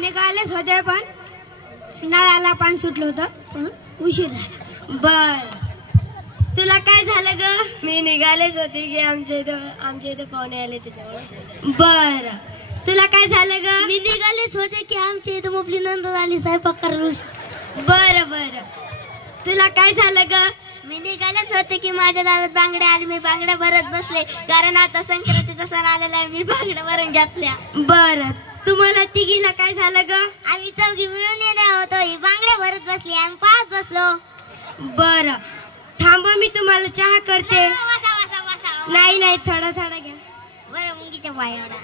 निघालेच होते पण नळाला पाणी सुटलं होतं पण उशीर झाला. बर तुला काय झालं ग? मी निघालेच होते की आमच्या इथे पाहुणे आले त्याच्यामुळे. बर तुला काय झालं ग? मी निघालेच होते की आमच्या इथे मोपली नंद आली स्वयंपाक करायला. बर बर तुला काय झालं ग? मी निघालेच होते की माझ्या दारात बांगड्या आली. मी बांगड्या भरत बसले कारण आता संक्रांतीचा सण आलेला आहे. मी बांगड्या भरून घेतल्या. बर तुम्हाला तिघीला काय झालं ग? आम्ही चौघी मिळून येणार होतो. ही बांगड्या भरत बसली. आम्ही पाहत बसलो. बर थांबा मी तुम्हाला चहा करते. वासा वासा वासा. नाही नाही थोडा थोडा घ्या. बरं मुंगीच्या पायावडा.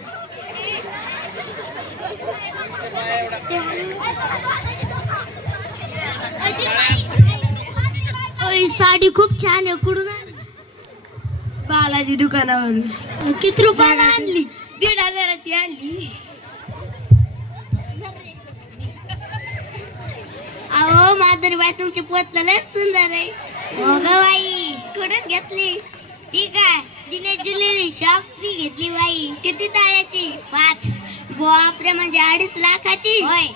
साडी खूप छान आहे. कुठून आणली? बालाजी दुकानावरून. किती रुपयाला आणली? 1,500ची आणली. अहो माधुरी बाई तुमची पोत लय सुंदर आहे. हो ग बाई. कुठून घेतली? ती काय दिने ज्वेलरी शॉप ती घेतली बाई. किती ताळ्याची? 5. बापरे म्हणजे 2.5 लाखाची. होय.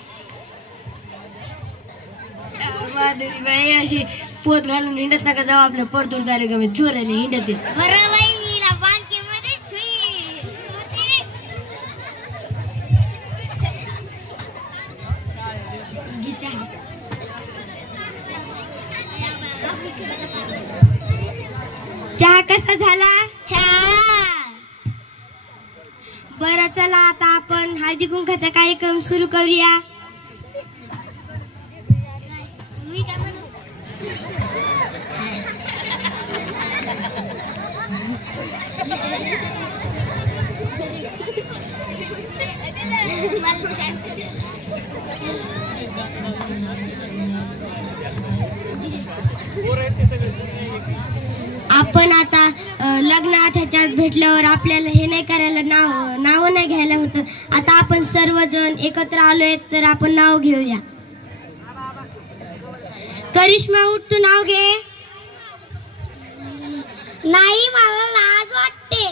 माधुरी बाई अशी पोत घालून हिंडत नका जाऊ. आपल्या परतूर झाले का मी चोरायला हिंडते. बरं बाई मी बँकेमध्ये चहा कसा झाला? छान. बरं चला आता आपण हळदी कुंकाचा कार्यक्रम सुरू करूया. मी काय म्हणू? आपण आता लग्नात ह्याच्यात भेटल्यावर आपल्याला हे नाही करायला नाव नाही घ्यायला होतं. आता आपण सर्वजण एकत्र आलोय तर आपण नाव घेऊया. करिश्मा उठ तू नाव घे. नाही मला लाज वाटते.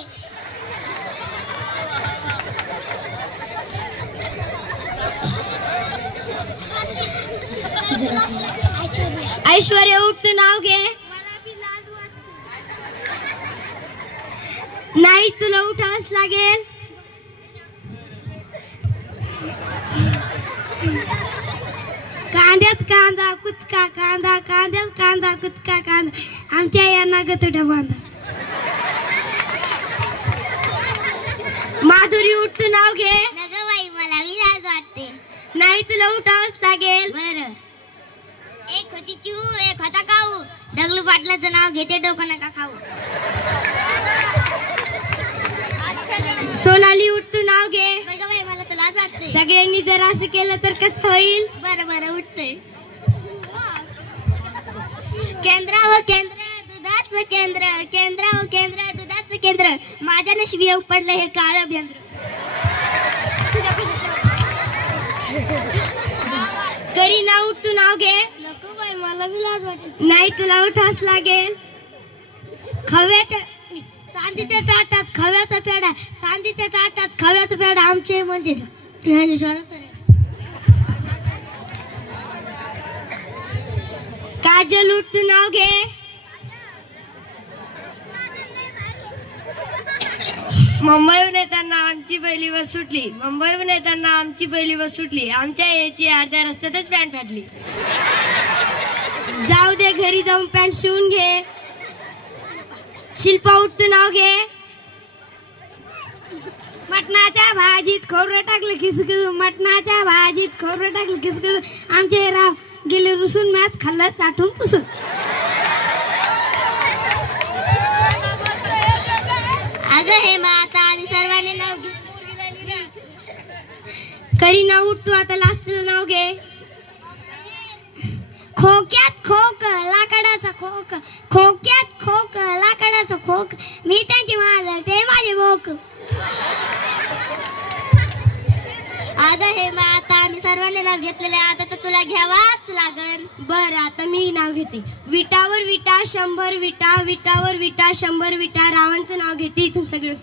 ऐश्वर्या उठ तू नाव घे. मला बी लाज वाटते. नाही तुला उठावंच लागेल. कांद्यात कांदा कुचका कांदा कांद्यात कांदा कुचका कांदा आमच्या यांना गतुटा बांधा. माधुरी उठ तू नाव घे. नग बाई मला बी लाज वाटते. नाही तुला उठावंच लागेल. बरं. एक होती चिऊ एक होता काऊ. दगलू पाटलाचं नाव घेते डोकं नका खाऊ. सोनाली उठ तू नाव घे. नग बाई मला तर लाज वाटते. सगळ्यांनी जर असं केलं तर कसं होईल? बरं बरं उठते. केंद्र व केंद्र दुधाचं केंद्र. केंद्र व केंद्र दुधाचं केंद्र. माझ्या नशिबी येऊन पडलं हे काळं भेंद्र. करीना उठ तू नाव घे. नको बाई मला बी लाज वाटते. नाही तुला उठावंच लागेल. खव्याच्या चांदीच्या ताटात खव्याचा पेढा. चांदीच्या ताटात खव्याचा पेढा आमचे म्हणजे काजल उठ तू नाव घे. मुंबईहून येताना आमची पहिली बस सुटली. मुंबईहून येताना आमची पहिली बस सुटली. आमच्या यायची अर्ध्या रस्त्यातच पॅन्ट फाटली. जाऊ दे घरी जाऊन पॅन्ट शिवून घे. शिल्पा उठ तू नाव घे. मटणाच्या भाजीत खोबरं टाकलं किसकिस. मटणाच्या भाजीत खोबरं टाकलं किसकिस. आमचे राव गेले रुसून मॅच खाल्लं चाटून पुसून. अगं हे आता आम्ही सर्वांनी नाव घेऊ. करीना उठ तू आता लास्टचं नाव घे. खोक्यात खोक लाकडाचा खोक. खोक्यात खोक लाकडाचा खोक. मी त्यांची माझं ते माझे भोक. अगं हे आता आम्ही सर्वांनी नाव घेतलेले. आता तर तुला घ्यावाच लागल. बरं आता मी नाव घेते. विटावर विटा 100 विटा. विटावर विटा 100 विटा. रावांचं नाव घेते. इथून सगळे